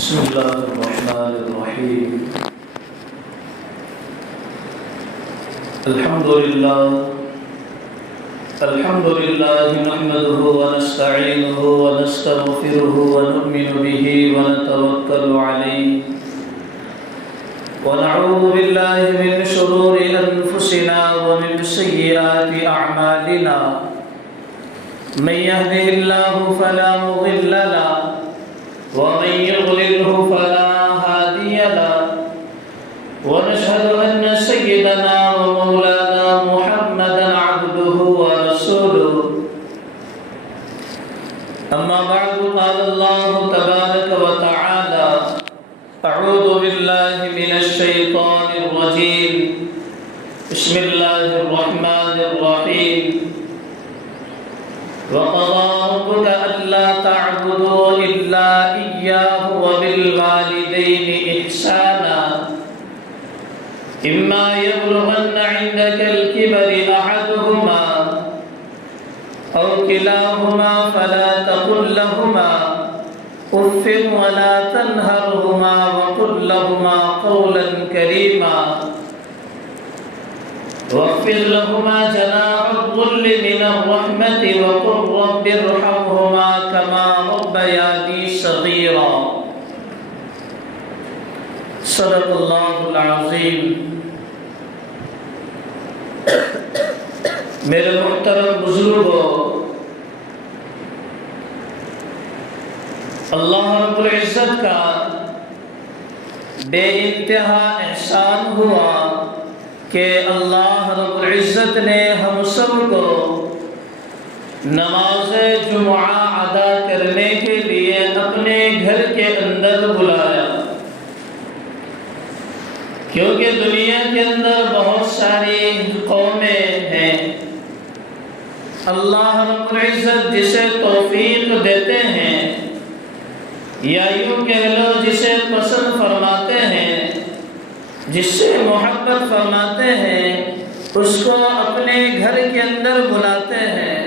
بسم الله الرحمن الرحيم. الحمد لله نحمده ونستعينه ونستغفره ونؤمن به ونتوكل عليه ونعوذ بالله من شرور أنفسنا ومن سيئات أعمالنا. من يهده الله فلا مضل له ومن يضلله فلا هادي له ونشهد أن سيدنا ومولانا محمدا عبده ورسوله. أما بعد قال الله تبارك وتعالى: أعوذ بالله من الشيطان الرجيم. بسم الله الرحمن الرحيم. وقضى ربك ألا تعبدوا إلا إياه وبالوالدين إحسانا إما يبلغن عندك الكبر أحدهما أو كلاهما فلا تقل لهما أف ولا تنهرهما وقل لهما قولا كريما واخفض لهما جناح الذل من الرحمة وقل رب ارحمهما كما ربياني صغيرا. صدق اللہ العظیم. میرے محترم بزرگوں، اللہ رب العزت کا بے انتہا احسان ہوا کہ اللہ رب العزت نے ہم سب کو نماز جمعہ ادا کرنے کے لیے اپنے گھر کے اندر بلایا، کیونکہ دنیا کے اندر بہت ساری قومیں ہیں. اللہ رب العزت جسے توفیق دیتے ہیں یا یوں کہہ لو جسے پسند فرماتے ہیں، جس سے محبت فرماتے ہیں، اس کو اپنے گھر کے اندر بلاتے ہیں.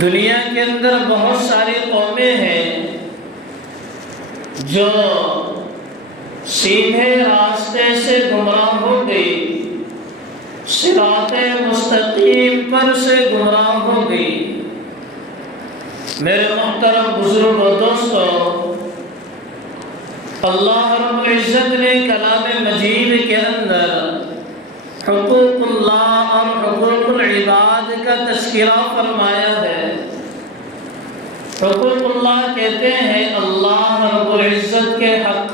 دنیا کے اندر بہت ساری قومیں ہیں جو سیدھے راستے سے گمراہ ہو گئی، صراط مستقیم پر سے گمراہ ہو گئی. میرے محترم بزرگ و دوستو، اللہ رب العزت نے کلام مجید کے اندر حقوق اللہ اور حقوق العباد کا تذکرہ فرمایا ہے. حقوق اللہ کہتے ہیں اللہ رب العزت کے حق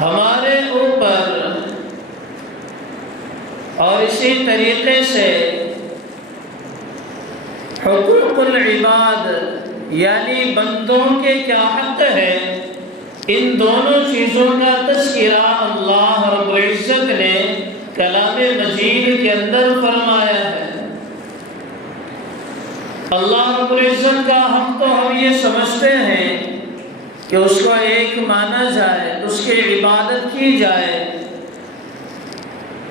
ہمارے اوپر، اور اسی طریقے سے حقوق العباد یعنی بندوں کے کیا حق ہے، ان دونوں چیزوں کا تذکرہ اللہ رب العزت نے کلام مجید کے اندر فرمایا ہے. اللہ رب العزت کا حق تو ہم یہ سمجھتے ہیں کہ اس کو ایک مانا جائے، اس کی عبادت کی جائے،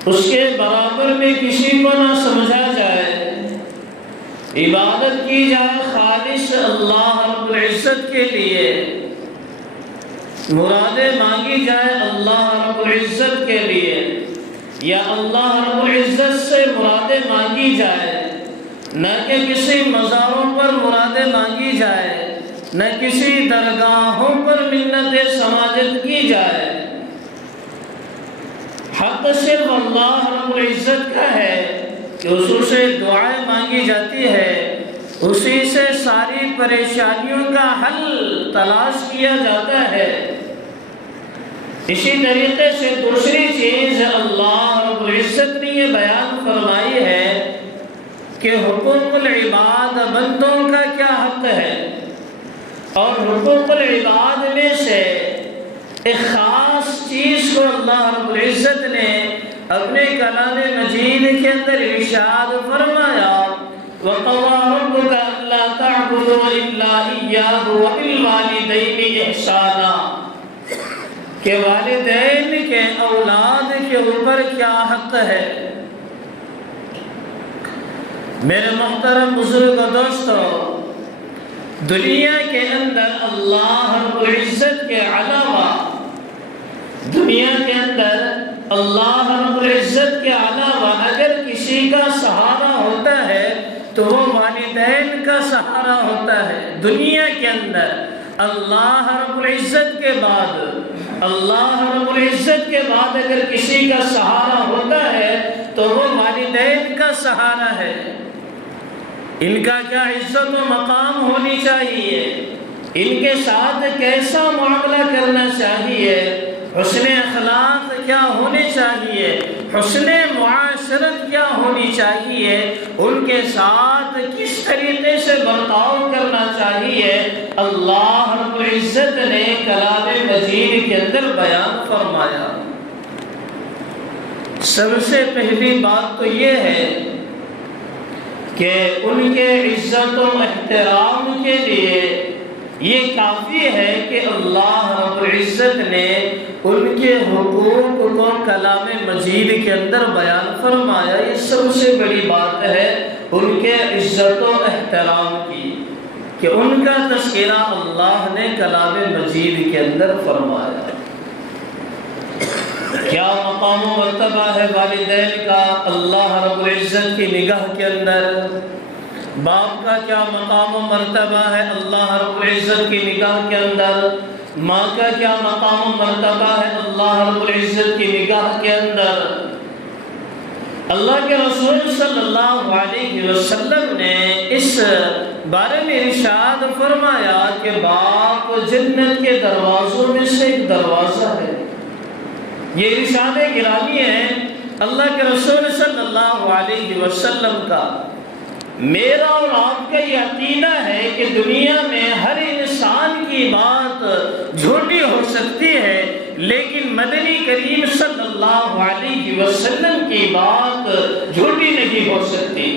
اس کے برابر میں کسی کو نہ سمجھا جائے، عبادت کی جائے خالص اللہ رب العزت کے لیے، مرادیں مانگی جائے اللہ رب العزت کے لیے، یا اللہ رب العزت سے مرادیں مانگی جائے، نہ کہ کسی مزاروں پر مرادیں مانگی جائے، نہ کسی درگاہوں پر منت سماجت کی جائے. حق صرف اللہ رب العزت کا ہے کہ اسی سے دعائیں مانگی جاتی ہے، اسی سے ساری پریشانیوں کا حل تلاش کیا جاتا ہے. اسی طریقے سے دوسری چیز اللہ رب العزت نے یہ بیان فرمائی ہے کہ حقوق العباد بندوں کا کیا حق ہے، اور حقوق العباد میں سے ایک خاص چیز کو اللہ رب العزت نے اپنے کلام مجید کے اندر ارشاد فرمایا: وَقَضَىٰ رَبُّكَ أَلَّا تَعْبُدُوا إِلَّا إِيَّاهُ وَبِالْوَالِدَيْنِ إِحْسَانًا، کہ والدین کے اولاد کے اوپر کیا حق ہے. میرے محترم بزرگ و دوستو، دنیا کے اندر اللہ رب العزت کے علاوہ، دنیا کے اندر اللہ رب العزت کے علاوہ اگر کسی کا سہارا ہوتا ہے تو وہ والدین کا سہارا ہوتا ہے۔ دنیا کے اندر اللہ رب العزت کے بعد، اللہ رب العزت کے بعد اگر کسی کا سہارا ہوتا ہے تو وہ والدین کا سہارا ہے۔ ان کا کیا عزت و مقام ہونی چاہیے، ان کے ساتھ کیسا معاملہ کرنا چاہیے، حسن اخلاق کیا ہونے چاہیے، حسن معاشرت کیا ہونی چاہیے، ان کے ساتھ کس طریقے سے برتاؤ کرنا چاہیے، اللہ رب العزت نے کلام مجید کے اندر بیان فرمایا۔ سب سے پہلی بات تو یہ ہے کہ ان کے عزت و احترام کے لیے یہ کافی ہے کہ اللہ رب العزت نے ان کے حقوق کو کلام مجید کے اندر بیان فرمایا۔ یہ سب سے بڑی بات ہے ان کے عزت و احترام کی، کہ ان کا تذکرہ اللہ نے کلام مجید کے اندر فرمایا۔ کیا مقام و مرتبہ ہے والدین کا اللہ رب العزت کی نگاہ کے اندر، باپ کا کیا مقام و مرتبہ ہے اللہ رب العزت کی نگاہ کے اندر، ماں کا کیا مقام و مرتبہ ہے اللہ رب العزت کی نگاہ کے اندر۔ اللہ کے رسول صلی اللہ علیہ وسلم نے اس بارے میں ارشاد فرمایا کہ باپ جنت کے دروازوں میں سے ایک دروازہ ہے۔ یہ ارشاد گرامی ہے اللہ کے رسول صلی اللہ علیہ وسلم کا۔ میرا اور آپ کا یہ عقیدہ ہے کہ دنیا میں ہر انسان کی بات جھوٹی ہو سکتی ہے، لیکن مدنی کریم صلی اللہ علیہ وسلم کی بات جھوٹی نہیں ہو سکتی۔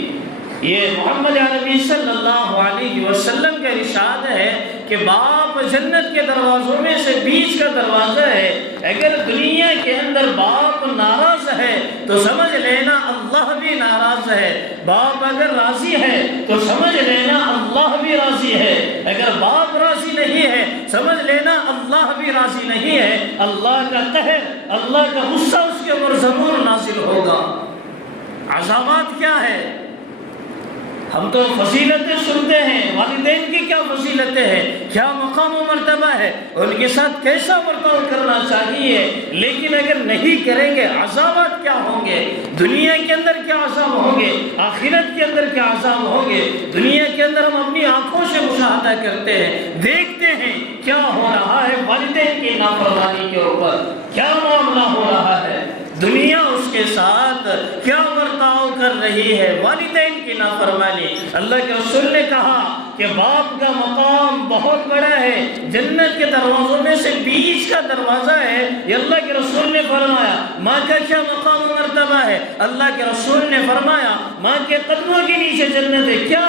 یہ محمد عربی صلی اللہ علیہ وسلم کا ارشاد ہے کہ باپ جنت کے دروازوں میں سے بیچ کا دروازہ ہے۔ اگر دنیا کے اندر باپ ناراض ہے تو سمجھ لینا اللہ بھی ناراض ہے، باپ اگر راضی ہے تو سمجھ لینا اللہ بھی راضی ہے، اگر باپ راضی نہیں ہے سمجھ لینا اللہ بھی راضی نہیں ہے۔ اللہ کا قہر، اللہ کا غصہ اس کے اوپر ضرور نازل ہوگا۔ عذابات کیا ہے؟ ہم تو فضیلتیں سنتے ہیں، والدین کی کیا فضیلتیں ہیں، کیا مقام و مرتبہ ہے، ان کے ساتھ کیسا برتاؤ کرنا چاہیے، لیکن اگر نہیں کریں گے عذابات کیا ہوں گے، دنیا کے اندر کیا عذاب ہوں گے، آخرت کے اندر کیا عذاب ہوں گے۔ دنیا کے اندر ہم اپنی آنکھوں سے مشاہدہ کرتے ہیں، دیکھتے ہیں کیا ہو رہا ہے والدین کی نافرمانی کے اوپر، کیا معاملہ ہو رہا ہے، دنیا اس کے ساتھ کیا برتاؤ کر رہی ہے، والدین کی نافرمانی۔ اللہ کے رسول نے کہا کہ باپ کا مقام بہت بڑا ہے، جنت کے دروازوں میں سے بیچ کا دروازہ ہے۔ یہ اللہ کے رسول نے فرمایا۔ ماں کا کیا مقام و مرتبہ ہے؟ اللہ کے رسول نے فرمایا ماں کے قدموں کے نیچے جنت ہے۔ کیا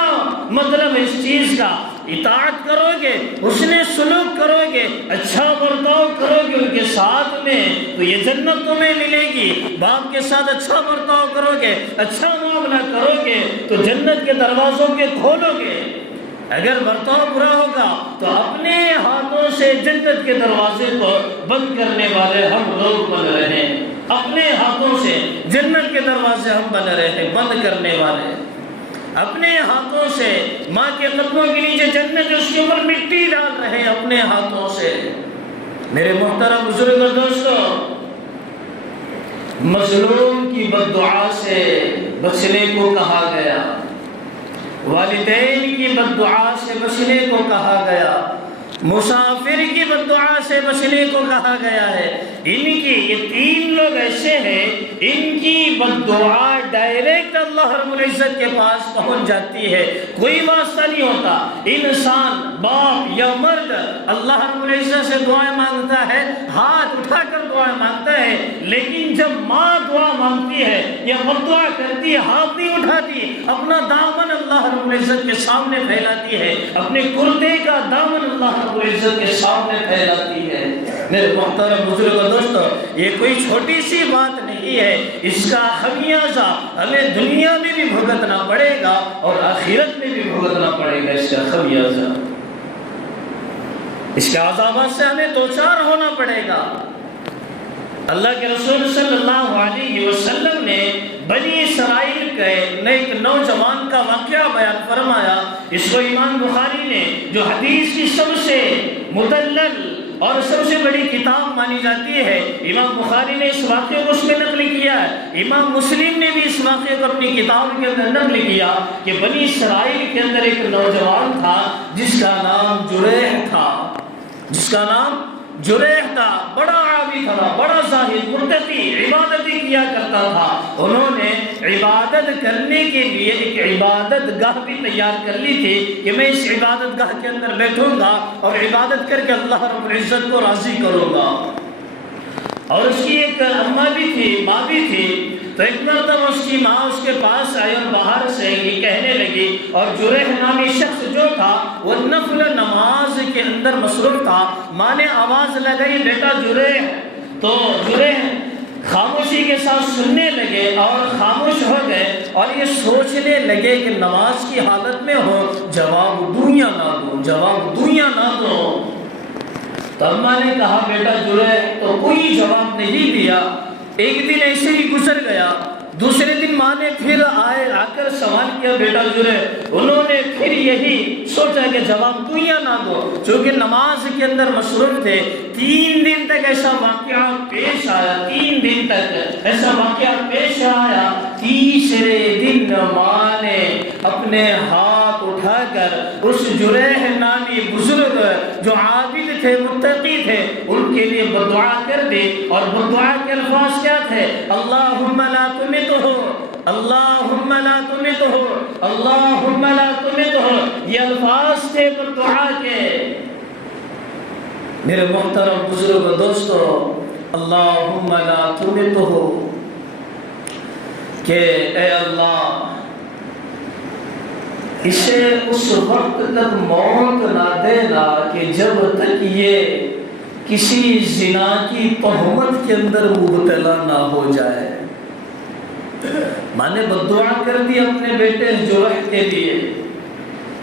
مطلب اس چیز کا؟ اطاعت کرو گے، حسن سلوک کرو گے، اچھا برتاؤ کرو گے ان کے ساتھ میں تو یہ جنت تمہیں ملے گی۔ باپ کے ساتھ اچھا برتاؤ کرو گے، اچھا معاملہ کرو گے تو جنت کے دروازوں کے کھولو گے۔ اگر برتاؤ برا ہوگا تو اپنے ہاتھوں سے جنت کے دروازے کو بند کرنے والے ہم لوگ بن رہے ہیں، اپنے ہاتھوں سے جنت کے دروازے ہم بن رہے ہیں، بند کرنے والے اپنے ہاتھوں سے۔ ماں کے قدموں کے نیچے جنت، اس کے اوپر مٹی ڈال رہے ہیں اپنے ہاتھوں سے۔ میرے محترم بزرگ دوستو، مظلوم کی بد دعا سے بچنے کو کہا گیا، والدین کی بد دعا سے بچنے کو کہا گیا، مسافر کی بد دعا سے بچنے کو کہا گیا ہے۔ ان کی یہ تین لوگ ایسے ہیں، ان کی بد دعا ڈائریکٹ اللہ رب العزت کے پاس پہنچ جاتی ہے، کوئی واسطہ نہیں ہوتا۔ انسان باپ یا مرد اللہ رب العزت سے دعائیں مانگتا ہے، ہاتھ اٹھا کر دعائیں مانگتا ہے، لیکن جب ماں دعا مانگتی ہے یا بد دعا کرتی ہے، ہاتھ نہیں اٹھاتی، اپنا دامن اللہ رب العزت کے سامنے پھیلاتی ہے، اپنے کرتے کا دامن اللہ رب العزت کے سامنے پھیلاتی ہے۔ میرے محترم بزرگ دوستو، یہ کوئی چھوٹی سی بات نہیں ہے، اس کا خمیازہ ہمیں دنیا میں بھی بھگتنا پڑے گا اور آخرت میں بھی بھگتنا پڑے گا اس کا خمیازہ۔ اس کے عذابات سے ہمیں دوچار ہونا پڑے گا۔ اللہ کے رسول صلی اللہ علیہ وسلم نے بنی اسرائیل کے ایک نوجوان کا واقعہ بیان فرمایا۔ اس کو امام بخاری نے جو حدیث کی سب سے مدلل اور سب سے بڑی کتاب مانی جاتی ہے، امام بخاری نے اس واقعے کو اس میں نقل کیا ہے۔ امام مسلم نے بھی اس واقعے کو اپنی کتاب کے اندر نقل کیا کہ بنی اسرائیل کے اندر ایک نوجوان تھا جس کا نام جریح تھا، بڑا عابد تھا، بڑا زاہد، متقی، عبادتی کیا کرتا تھا۔ انہوں نے عبادت کرنے کے لیے ایک عبادت گاہ بھی تیار کر لی تھی کہ میں اس عبادت گاہ کے اندر بیٹھوں گا اور عبادت کر کے اللہ رب العزت کو راضی کروں گا۔ اور اس کی ایک اماں بھی تھی، ماں بھی تھی۔ تو ایک مرتبہ اس کی ماں اس کے پاس آئی اور باہر سے یہ کہنے لگی، اور جریح نامی شخص جو تھا وہ نفل نماز کے اندر مصروف تھا۔ ماں نے آواز لگائی، بیٹا جریح۔ تو جریح خاموشی کے ساتھ سننے لگے اور خاموش ہو گئے اور یہ سوچنے لگے کہ نماز کی حالت میں ہو، جواب دوں یا نہ دوں۔ تو اماں نے کہا، بیٹا جریح، تو کوئی جواب نہیں دیا۔ ایک دن ایسے ہی گزر گیا، دوسرے دن ماں نے پھر آ کر سوال کیا، بیٹا جریح۔ انہوں نے پھر یہی سوچا کہ جواب دوں یا نہ دو، چونکہ نماز کے اندر مصروف تھے۔ 3 دن تک ایسا واقعہ پیش آیا۔ تیسرے دن ماں نے اپنے ہاتھ اٹھا کر اس جریح نامی بزرگ جو عابد تھے، متقی تھے، ان کے لیے بدعا کر دی۔ اور بدعا کے الفاظ کیا تھے؟ اللہم لا تمتہ، اللہم لا تمتہ، اللہم لا تمتہ۔ یہ الفاظ تھے بدعا کے۔ میرے محترم بزرگ دوستو، اللہم لا تمتہ، کہ اے اللہ اسے اس وقت تک موت نہ دینا کہ جب تک یہ کسی زنا کی تہمت کے اندر مبتلا نہ ہو جائے۔ میں نے بددعا کر دی اپنے بیٹے جریح کے لیے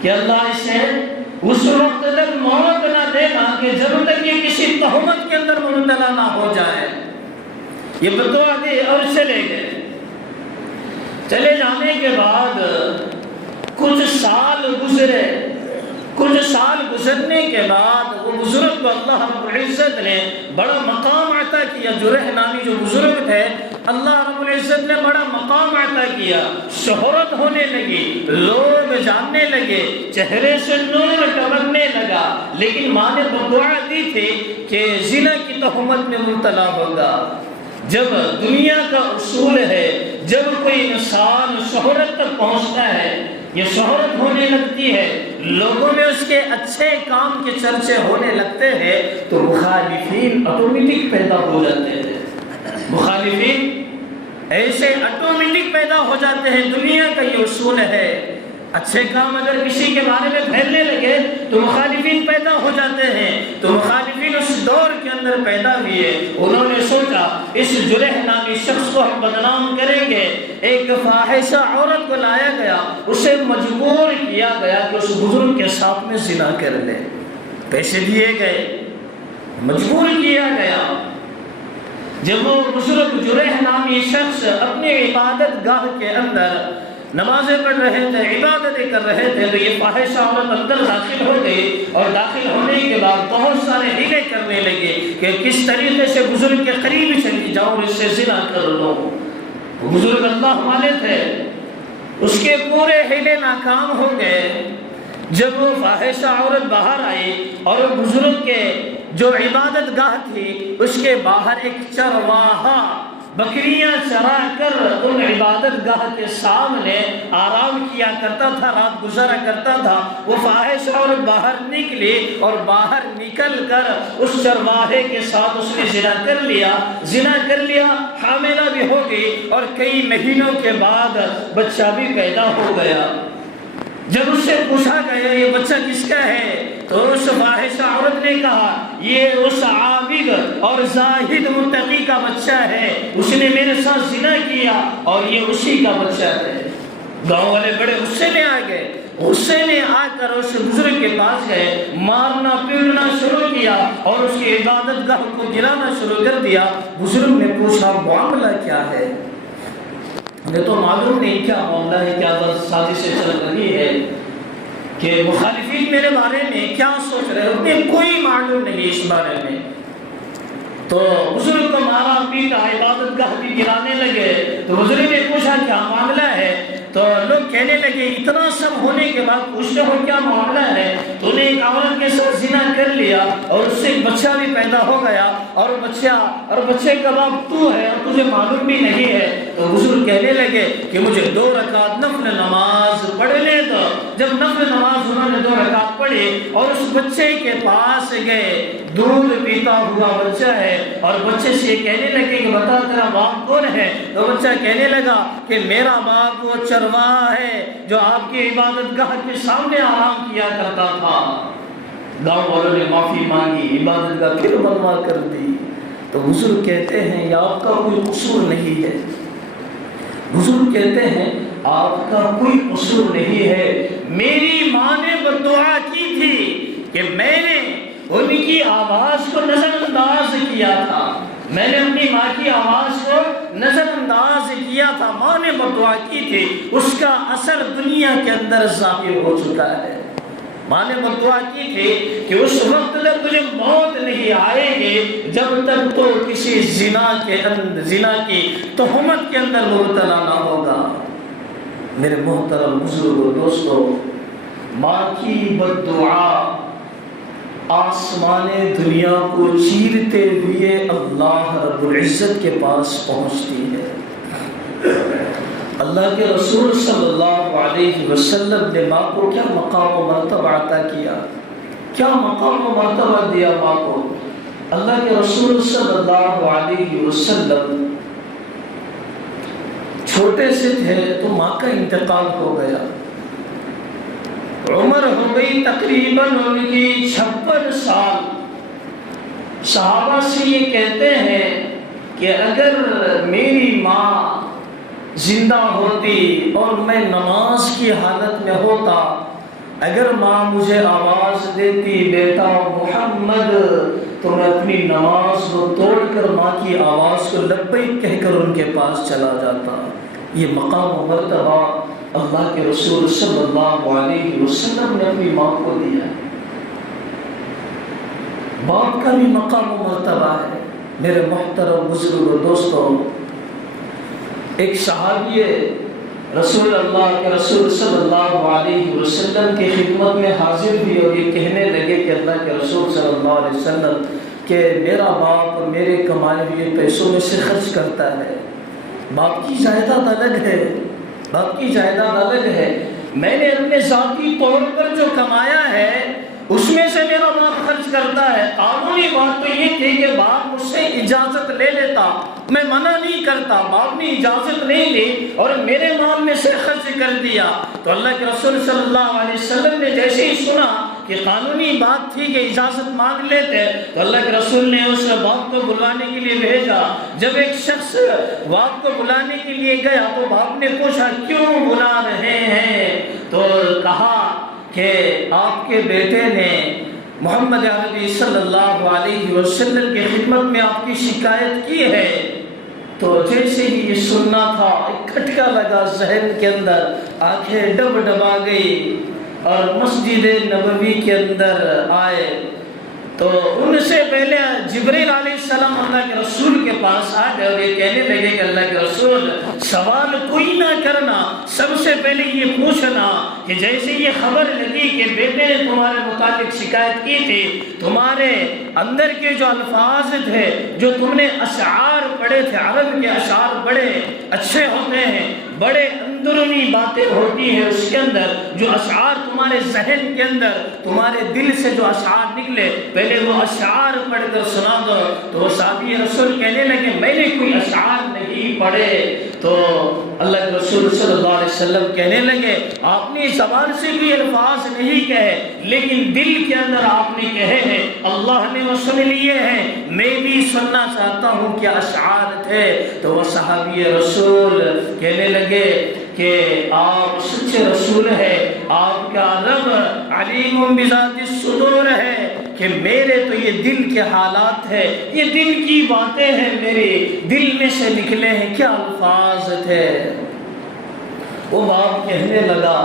کہ اللہ اسے اس وقت تک موت نہ دینا کہ جب تک یہ کسی تہمت کے اندر مبتلا نہ ہو جائے۔ یہ بددعا دی اور چلے گئے۔ چلے جانے کے بعد کچھ سال گزرنے کے بعد وہ بزرگ کو اللہ رب العزت نے بڑا مقام عطا کیا۔ جریح نامی جو بزرگ تھے، اللہ رب العزت نے بڑا مقام عطا کیا، شہرت ہونے لگی، لوگ جاننے لگے، چہرے سے نور ٹپکنے لگا۔ لیکن ماں نے بدعا دی تھی کہ زنا کی تہمت میں مبتلا ہوگا۔ جب دنیا کا اصول ہے، جب کوئی انسان شہرت تک پہنچتا ہے، یہ شہرت ہونے لگتی ہے، لوگوں میں اس کے اچھے کام کے چرچے ہونے لگتے ہیں، تو مخالفین آٹومیٹک پیدا ہو جاتے ہیں۔ مخالفین ایسے آٹومیٹک پیدا ہو جاتے ہیں، دنیا کا یہ اصول ہے۔ اچھے کام اگر کسی کے بارے میں پھیلنے لگے تو مخالفین پیدا ہو جاتے ہیں۔ تو مخالفین اس دور کے اندر پیدا ہوئے۔ انہوں نے سوچا اس جریح نامی شخص کو ہم بدنام کریں گے۔ ایک فاحشہ عورت کو لایا گیا، اسے مجبور کیا گیا کہ اس بزرگ کے ساتھ میں زنا کر لے۔ پیسے دیے گئے، مجبور کیا گیا۔ جب وہ بزرگ جریح نامی شخص اپنی عبادت گاہ کے اندر نمازیں پڑھ رہے تھے، عبادتیں کر رہے تھے، تو یہ فاحشہ عورت اندر داخل ہو گئی، اور داخل ہونے کے بعد بہت سارے ہیلے کرنے لگے کہ کس طریقے سے بزرگ کے قریب چلی جاؤں اور اس سے زنا کر لوں۔ وہ بزرگ اللہ والے تھے، اس کے پورے ہیلے ناکام ہو گئے۔ جب وہ فاحشہ عورت باہر آئی اور وہ بزرگ کے جو عبادت گاہ تھی اس کے باہر ایک چرواہا بکریاں چرا کر ان عبادت گاہ کے سامنے آرام کیا کرتا تھا، رات گزارا کرتا تھا، وہ فاحش عورت باہر نکلی اور باہر نکل کر اس چرواہے کے ساتھ اس نے زنا کر لیا، حاملہ بھی ہو گئی اور کئی مہینوں کے بعد بچہ بھی پیدا ہو گیا۔ جب اس سے پوچھا گیا یہ بچہ کس کا ہے تو اس فاحشہ عورت نے کہا یہ اس عابد اور زاہد متقی کا بچہ ہے، اس نے میرے ساتھ زنا کیا اور یہ اسی کا بچہ ہے۔ گاؤں والے بڑے غصے میں آ گئے، غصے میں آ کر اس بزرگ کے پاس گئے، مارنا پیٹنا شروع کیا اور اس کی عبادت گاہ کو گرانا شروع کر دیا۔ بزرگ نے پوچھا معاملہ کیا ہے؟ مجھے تو معلوم نہیں کیا معاملہ ہے، کیا سازشیں چل رہی ہے کہ مخالفین میرے بارے میں کیا سوچ رہے ہیں، انہیں کوئی معلوم نہیں اس بارے میں۔ تو بزرگ کو مارا پیٹا، عبادت گاہ بھی گرانے لگے۔ تو بزرگ نے پوچھا کیا معاملہ ہے؟ تو لوگ کہنے لگے اتنا سب ہونے کے بعد پوچھتے ہو کیا معاملہ ہے؟ تو نے ایک عورت کے ساتھ زنا کر لیا اور اس سے ایک بچہ بھی پیدا ہو گیا، اور بچے کا باپ تو ہے اور تجھے معلوم بھی نہیں ہے۔ تو بزرگ کہنے لگے کہ مجھے 2 رکعت نفل نماز پڑھنے دو۔ جب نفل نماز انہوں نے 2 رکعت پڑھی اور اس بچے کے پاس گئے، دودھ پیتا ہوا بچہ ہے، اور بچے سے کہنے لگے کہ بتا تیرا باپ کون ہے؟ تو بچہ کہنے لگا کہ میرا باپ وہ چرواہا ہے جو آپ کی عبادت گاہ کے سامنے آرام کیا کرتا تھا۔ گاؤں والوں نے معافی مانگی، عبادت گاہ پھر بنوا کر دی۔ تو بزرگ کہتے ہیں یہ آپ کا کوئی قصور نہیں ہے، بزرگ کہتے ہیں آپ کا کوئی قصور نہیں ہے، میری ماں نے بددعا کی تھی کہ میں نے ان کی آواز کو نظر انداز کیا تھا، میں نے اپنی ماں کی آواز کو نظر انداز کیا تھا، ماں نے بددعا کی تھی، اس کا اثر دنیا کے اندر ظاہر ہو چکا ہے۔ ماں نے بددعا کی تھی کہ اس وقت تک تجھے موت نہیں آئے گی جب تک تو کسی زنا کی تہمت کے اندر مبتلا نہ ہوگا۔ میرے محترم بزرگوں دوستو، ماں کی بددعا آسمان دنیا کو چیرتے ہوئے اللہ رب العزت کے پاس پہنچتی ہے۔ اللہ کے رسول صلی اللہ علیہ وسلم نے ماں کو کیا مقام و مرتبہ عطا کیا، کیا مقام و مرتبہ دیا ماں کو۔ اللہ کے رسول صلی اللہ علیہ وسلم چھوٹے سے تھے تو ماں کا انتقال ہو گیا، عمر ہو گئی تقریباً ان کی 56 سال۔ صحابہ سے یہ کہتے ہیں کہ اگر میری ماں زندہ ہوتی اور میں نماز کی حالت میں ہوتا، اگر ماں مجھے آواز دیتی بیٹا محمد، تو میں اپنی نماز کو توڑ کر ماں کی آواز کو لبیک کہہ کر ان کے پاس چلا جاتا۔ یہ مقام و مرتبہ اللہ کے رسول صلی اللہ علیہ وسلم نے اپنی ماں کو دیا۔ باپ کا بھی مقام و مرتبہ ہے۔ میرے محترم بزرگوں دوستوں، ایک صحابی رسول اللہ کے رسول صلی اللہ علیہ وسلم کی خدمت میں حاضر ہوئی اور یہ کہنے لگے کہ اللہ کے رسول صلی اللہ علیہ وسلم کہ میرا باپ میرے کمائے ہوئے پیسوں میں سے خرچ کرتا ہے، باپ کی جائیداد الگ ہے، باپ کی جائیداد الگ ہے، میں نے اپنے ذاتی طور پر جو کمایا ہے اس میں سے میرا باپ خرچ کرتا ہے۔ قانونی بات تو یہ تھی کہ باپ مجھ سے اجازت لے لیتا، میں منع نہیں کرتا، باپ نے اجازت نہیں لی اور میرے مال میں سے خرچ کر دیا۔ تو اللہ کے رسول صلی اللہ علیہ وسلم نے جیسے ہی سنا کہ قانونی بات تھی کہ اجازت مانگ لیتے، تو اللہ کے رسول نے اس باپ کو بلانے کے لیے بھیجا۔ جب ایک شخص باپ کو بلانے کے لیے گیا تو باپ نے پوچھا کیوں بلا رہے ہیں؟ تو کہا کہ آپ کے بیٹے نے محمد عربی صلی اللہ علیہ وسلم کی خدمت میں آپ کی شکایت کی ہے۔ تو جیسے ہی یہ سننا تھا ایک کھٹکا لگا ذہن کے اندر، آنکھیں ڈب ڈبا گئی اور مسجد نبوی کے اندر آئے۔ تو ان سے پہلے جبریل علیہ السلام اللہ کے رسول کے پاس آ گئے اور یہ کہنے لگے کہ اللہ کے رسول سوال کوئی نہ کرنا، سب سے پہلے یہ پوچھنا کہ جیسے یہ خبر لگی کہ بیٹے نے تمہارے متعلق شکایت کی تھی، تمہارے اندر کے جو الفاظ تھے، جو تم نے اشعار پڑھے تھے، عرب کے اشعار بڑے اچھے ہوتے ہیں، بڑے اندرونی باتیں ہوتی ہیں اس کے اندر، جو اشعار تمہارے ذہن کے اندر، تمہارے دل سے جو اشعار نکلے پہلے وہ اشعار پڑھ کر سنا دو۔ تو وہ صحابی رسول کہنے لگے میں نے کوئی اشعار نہیں پڑھے۔ تو اللہ کے رسول صلی اللہ علیہ وسلم کہنے لگے آپ نے زبان سے کوئی الفاظ نہیں کہے لیکن دل کے اندر آپ نے کہے ہیں، اللہ نے وہ سن لیے ہیں، میں بھی سننا چاہتا ہوں کہ اشعار تھے۔ تو وہ صحابی رسول کہنے لگے کہ آپ سچے رسول ہیں، آپ کا رب علیم بذات الصدور ہے کہ میرے تو یہ دل کے حالات ہے، یہ دل کی باتیں ہیں، میرے دل میں سے نکلے ہیں، کیا الفاظ تھے۔ وہ باپ کہنے لگا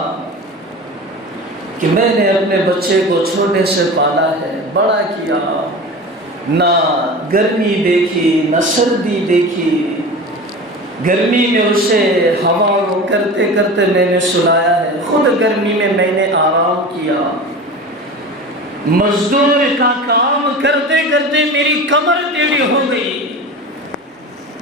کہ میں نے اپنے بچے کو چھوٹے سے پالا ہے، بڑا کیا، نہ گرمی دیکھی نہ سردی دیکھی، گرمی میں اسے ہوا کو کرتے کرتے میں نے سلایا ہے، خود گرمی میں نے آرام کیا، مزدور کا کام کرتے کرتے میری کمر ٹیڑھی ہو گئی،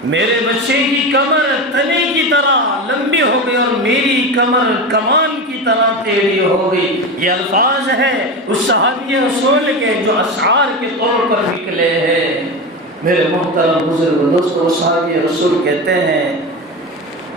میرے بچے کی کمر تنے کی طرح لمبی ہو گئی اور میری کمر کمان کی طرح ٹیڑھی ہو گئی۔ یہ الفاظ ہے اس صحابی رسول کے جو اشعار کے طور پر نکلے ہیں۔ میرے محترم بزرگ دوستو، صحابی رسول کہتے ہیں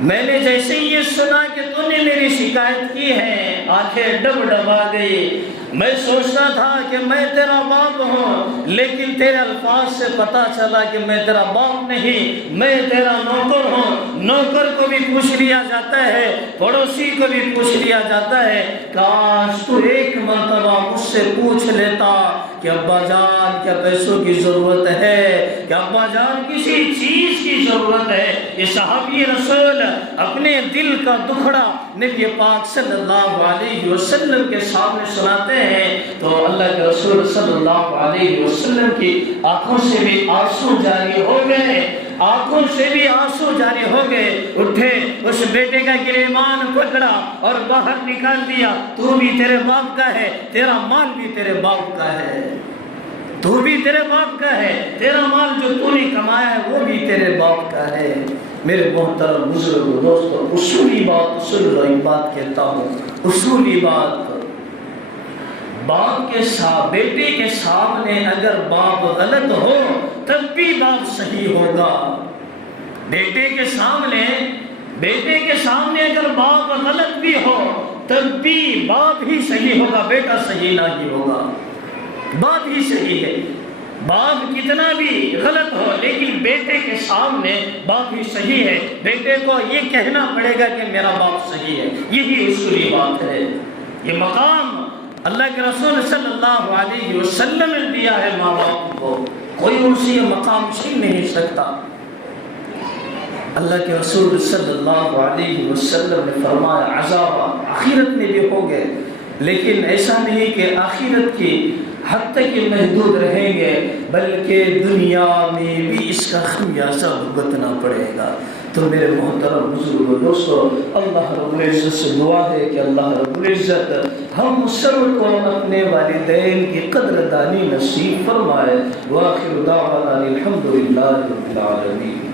میں نے جیسے یہ سنا کہ تو نے میری شکایت کی ہے، آنکھیں ڈب ڈبا گئی، میں سوچتا تھا کہ میں تیرا باپ ہوں، لیکن تیرے الفاظ سے پتا چلا کہ میں تیرا باپ نہیں، میں تیرا نوکر ہوں۔ نوکر کو بھی پوچھ لیا جاتا ہے، پڑوسی کو بھی پوچھ لیا جاتا ہے، کاش تو ایک مرتبہ مجھ سے پوچھ لیتا کہ ابا جان کیا پیسوں کی ضرورت ہے، کہ ابا جان کسی چیز کی ضرورت ہے۔ یہ صحابی رسول اپنے دل کا دکھڑا نبی پاک صلی اللہ علیہ وسلم کے سامنے سناتے ہیں تو اللہ کے رسول صلی اللہ علیہ وسلم کی آنکھوں سے بھی آنسو جاری ہو گئے، آنکھوں سے بھی آنسو جاری ہو گئے، اٹھے، اس بیٹے کا گریبان پکڑا اور باہر نکال دیا، تو بھی تیرے باپ کا ہے، تیرا مال بھی تیرے باپ کا ہے، تو بھی تیرے باپ کا ہے، تیرا مال جو تو نے کمایا ہے وہ بھی تیرے باپ کا ہے۔ میرے محترم بزرگ دوستو، اصولی بات کہتا ہوں، اصولی بات، باپ کے ساتھ بیٹے کے سامنے اگر باپ غلط ہو تب بھی باپ صحیح ہوگا، بیٹے کے سامنے اگر باپ غلط بھی ہو تب بھی باپ ہی صحیح ہوگا، بیٹا صحیح نہیں ہوگا، باپ ہی صحیح ہے۔ باپ کتنا بھی غلط ہو لیکن بیٹے کے سامنے باپ ہی صحیح ہے، بیٹے کو یہ کہنا پڑے گا کہ میرا باپ صحیح ہے، یہی اصولی بات ہے۔ یہ مقام اللہ کے رسول صلی اللہ علیہ وسلم نے دیا ہے ماں باپ کو، کوئی ان سے یہ مقام چھین نہیں سکتا۔ اللہ کے رسول صلی اللہ علیہ وسلم نے فرمایا عذاب آخرت میں بھی ہوگے، لیکن ایسا نہیں کہ آخرت کی حد تک یہ محدود رہیں گے، بلکہ دنیا میں بھی اس کا خمیازہ بھگتنا پڑے گا۔ تو میرے محترم بزرگ دوستو، اللہ رب العزت سے دعا ہے کہ اللہ رب العزت ہم سب کو اپنے والدین کی قدر دانی نصیب فرمائے۔ وآخر دعوانا الحمدللہ رب العالمین۔